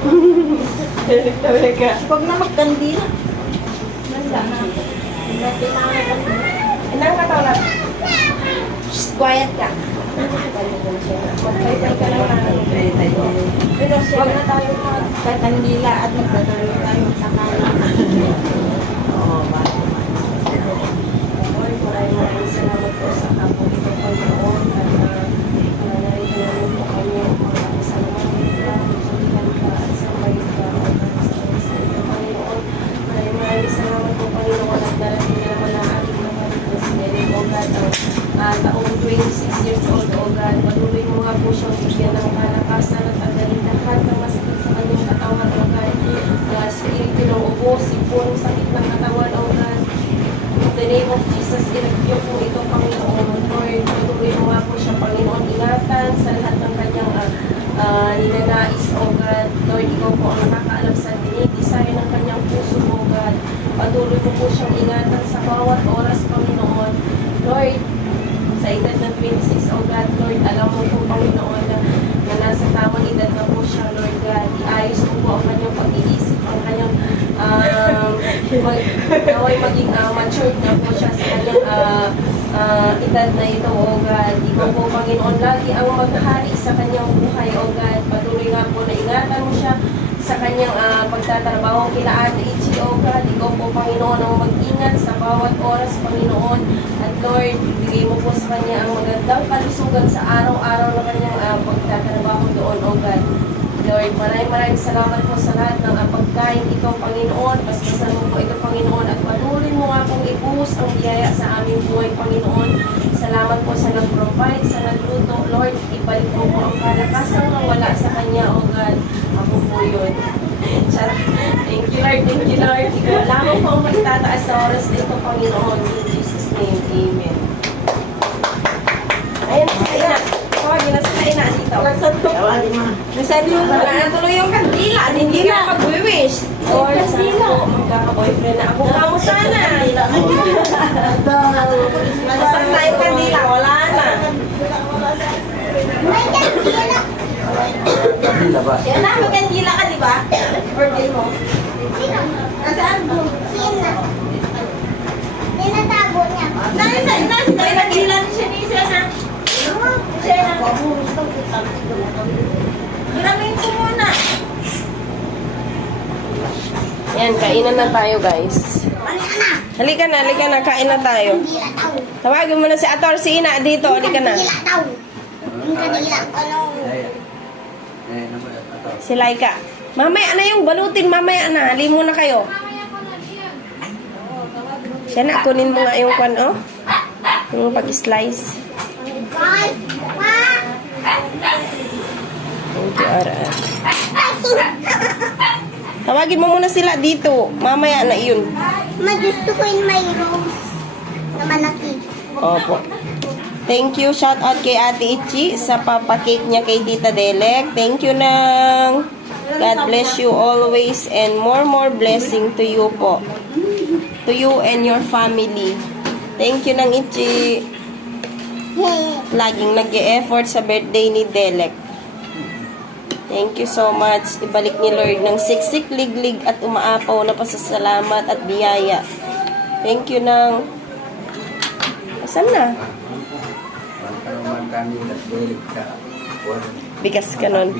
Tawag ka. Huwag na magkandila. Ilang kataon na? Quiet ka. Magtay-tay ka lang na. Pero huwag na tayo Magkandila at magdadalo tayo sa kanan. Oo, maraming salamat po sa kapong ito po noon at naririnig po kami maraming salamat po sa ka at sa may ka at sa ito Panginoon. Maraming salamat po Panginoon at narating na naman ang ating kapatid na si Derek o God ang taong 26 years old o God. Patuloy mo nga po siyang bigyan ng kalakasan at agaling lahat ng masakit sa kanyang katawan o God. Spirito ng ubo, sipon, sakit ng katawan o God. In the name of Jesus, inagyo po ito, Panginoon. Lord, patuloy mo nga po siya, Panginoon. Ingatan sa lahat ng kanyang ninanais, O God. Lord, ikaw po ang nakakaalam sa desire ng kanyang puso, O God. Patuloy mo po siyang ingatan sa bawat oras, Panginoon. Lord, sa edad ng 26, O God, Lord, alam mo po, Panginoon, na nasa tamang edad na po siya, Lord God. Iayos mo po ang kanyang pag-iisip, ang kanyang naway maging matured na po siya sa kanyang edad na ito, O God. Ikaw po, Panginoon, lagi ang maghari sa kanyang buhay, O God. Patuloy nga po na ingatan mo siya sa kanyang pagtatrabaho kila Ate Ichi, O God. Ikaw po, Panginoon, ang mag-ingat sa bawat oras, Panginoon. At Lord, bigay mo po sa kanya ang magandang kalusugan sa araw-araw na kanyang pagtatrabaho doon, O God. Lord, maraming salamat po sa lahat ng pagkain ito, Panginoon. Paspasan mo po ito, Panginoon, at patuloy mo nga pong ibuhos ang biyaya sa aming buhay, Panginoon. Salamat po sa nag-provide, sa nagluto. Lord, ibalik mo po ang kalakasan na wala sa Kanya, O God. Ako po yun. Thank you, Lord. Thank you, Lord. Ikaw lamang po ang magtataas sa oras na ito, Panginoon. In Jesus' name, Amen. Ayan, sa ina. Tawagin na sa ina dito. Tawagin mo. Nasabi yung wala na tuloy yung kandila. Hindi na mag-wish. Or saan po magkaka-boyfriend na ako. Kamo sana. Saan na yung kandila? Wala na. May kandila. Kandila ba? Yan na, magkandila ka, di ba? Birthday mo. Sino? Nasaan po? Sino? Tinatago niya. Nasa may kandila ni siya ni Sena. Sena. Hiramin ko muna. Yan, kainan na tayo, guys. Halika na, kain na tayo. Kandila daw. Tawagin mo na si Ator, si Ina dito, halika na. Kandila daw. Yung kandila. Ano? Si Laika. Mamaya na yung balutin, mamaya na. Hali muna kayo. Siya na, kunin mo nga yung kwan, oh. Yung pag-slice. Guys, pa. Thank you, Ara. Tawagin mo muna sila dito. Mamaya na yun. Magusto ko yung may rose na malaki. Opo. Thank you. Shout out kay Ate Ichi sa papakake niya kay Tita Delek. Thank you nang. God bless you always and more blessing to you po. To you and your family. Thank you nang Ichi. Laging nag-e-effort sa birthday ni Delek. Thank you so much. Ibalik ni Lord ng siksik, liglig at umaapaw na pasasalamat at biyaya. Thank you nang. Asan na? Bigas ka nun.